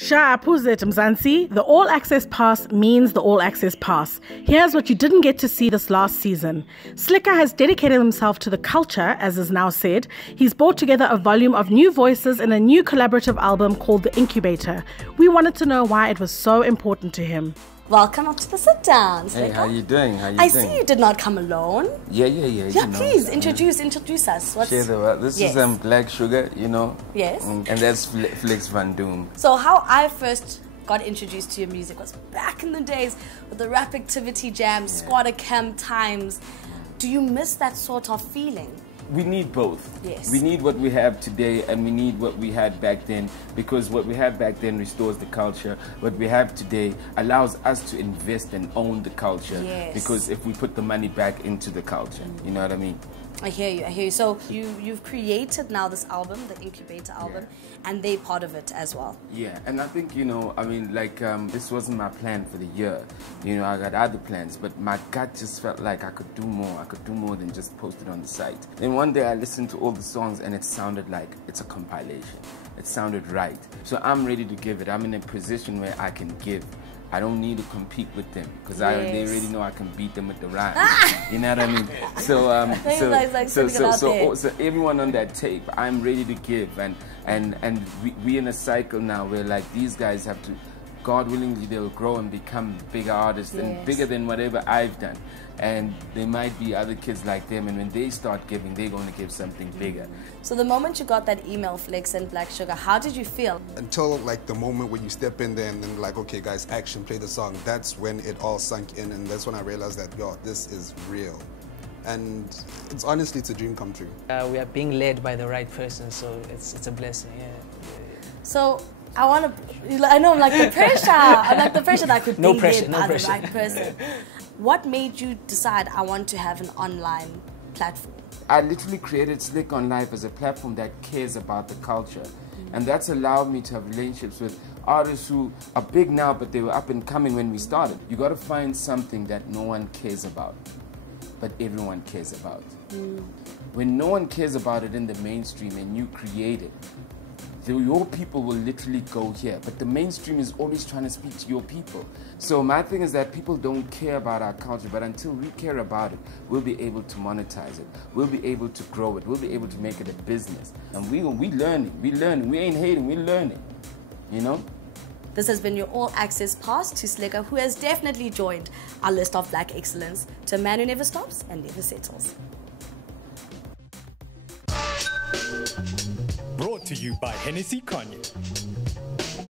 Sharp, who's it, Mzansi? The All Access Pass means the All Access Pass. Here's what you didn't get to see this last season. Slikour has dedicated himself to the culture, as is now said. He's brought together a volume of new voices in a new collaborative album called The Incubator. We wanted to know why it was so important to him. Welcome up to the Sitdown, Slikour. Hey, how you doing? I see you did not come alone. Yeah. Yeah, please introduce us. Share the word. This is Black Sugar, you know. Yes. And that's Flix Van Doom. So how I first got introduced to your music was back in the days with the Rap Activity Jam, Squatter Camp times. Do you miss that sort of feeling? We need both. Yes. We need what we have today and we need what we had back then, because what we had back then restores the culture. What we have today allows us to invest and own the culture. Yes. Because if we put the money back into the culture, you know what I mean? I hear you. So you've created now this album, the Incubator album, and they're part of it as well. Yeah, and I think, you know, I mean, like, this wasn't my plan for the year. You know, I got other plans, but my gut just felt like I could do more. I could do more than just post it on the site. Then one day I listened to all the songs and it sounded like it's a compilation. It sounded right. So I'm ready to give it. I'm in a position where I can give. I don't need to compete with them because they already know I can beat them with the rhyme. You know what I mean? So everyone on that tape, I'm ready to give, and we in a cycle now where like these guys have to, God willingly, they'll grow and become bigger artists and bigger than whatever I've done. And there might be other kids like them, and when they start giving, they're going to give something bigger. So the moment you got that email, Flix and Black Sugar, how did you feel? Until like the moment when you step in there and then like, okay guys, action, play the song, that's when it all sunk in, and that's when I realized that, yo, this is real. And it's honestly, it's a dream come true. We are being led by the right person, so it's a blessing, So I know I'm like the pressure. I'm like the pressure that I could be led by the right person. What made you decide I want to have an online platform? I literally created Slik on Life as a platform that cares about the culture. And that's allowed me to have relationships with artists who are big now, but they were up and coming when we started. You got to find something that no one cares about, but everyone cares about. When no one cares about it in the mainstream and you create it, your people will literally go here, but the mainstream is always trying to speak to your people. So my thing is that people don't care about our culture, but until we care about it, we'll be able to monetize it. We'll be able to grow it. We'll be able to make it a business. And we learning. We ain't hating. We're learning. You know. This has been your All Access Pass to Slikour, who has definitely joined our list of Black excellence, to a man who never stops and never settles. Brought to you by Hennessy Cognac.